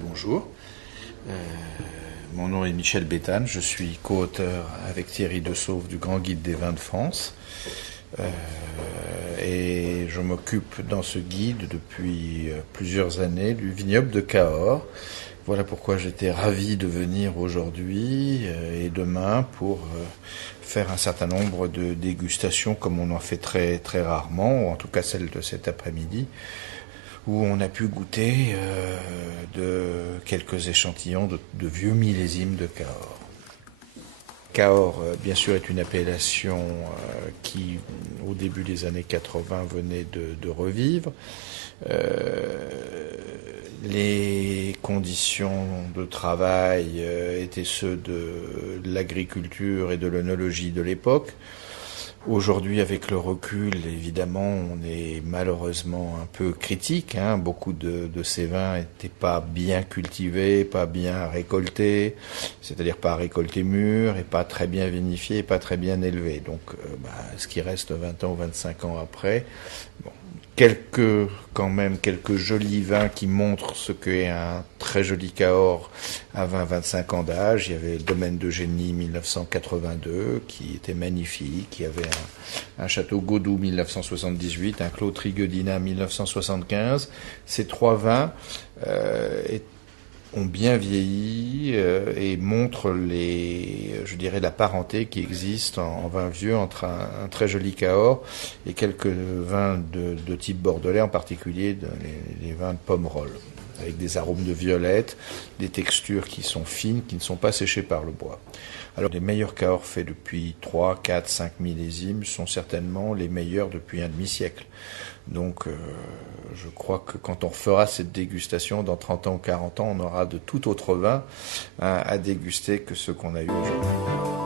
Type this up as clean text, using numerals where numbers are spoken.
bonjour. Mon nom est Michel Béthane, je suis co-auteur avec Thierry Dessauve du Grand Guide des vins de France. Et je m'occupe dans ce guide depuis plusieurs années du vignoble de Cahors. Voilà pourquoi j'étais ravi de venir aujourd'hui et demain pour faire un certain nombre de dégustations comme on en fait très, très rarement, ou en tout cas celle de cet après-midi, où on a pu goûter de quelques échantillons de vieux millésimes de Cahors. Cahors, bien sûr, est une appellation qui, au début des années 80, venait de revivre. Les conditions de travail étaient ceux de l'agriculture et de l'œnologie de l'époque. Aujourd'hui, avec le recul, évidemment, on est malheureusement un peu critique. Beaucoup de ces vins n'étaient pas bien cultivés, pas bien récoltés, c'est-à-dire pas récoltés mûrs et pas très bien vinifiés, pas très bien élevés. Donc, ce qui reste 20 ans ou 25 ans après, bon, quand même quelques jolis vins qui montrent ce qu'est un très joli Cahors à 20-25 ans d'âge. Il y avait le domaine de Génie 1982 qui était magnifique. Il y avait un château Godou 1978, un Clos Triguedina 1975. Ces trois vins ont bien vieilli et montrent la parenté qui existe en vin vieux entre un très joli Cahors et quelques vins de type bordelais, en particulier les vins de Pomerol, avec des arômes de violette, des textures qui sont fines, qui ne sont pas séchées par le bois. Alors les meilleurs Cahors faits depuis 3, 4, 5 millésimes sont certainement les meilleurs depuis un demi-siècle. Donc je crois que quand on fera cette dégustation, dans 30 ans ou 40 ans, on aura de tout autres vins à déguster que ceux qu'on a eu aujourd'hui.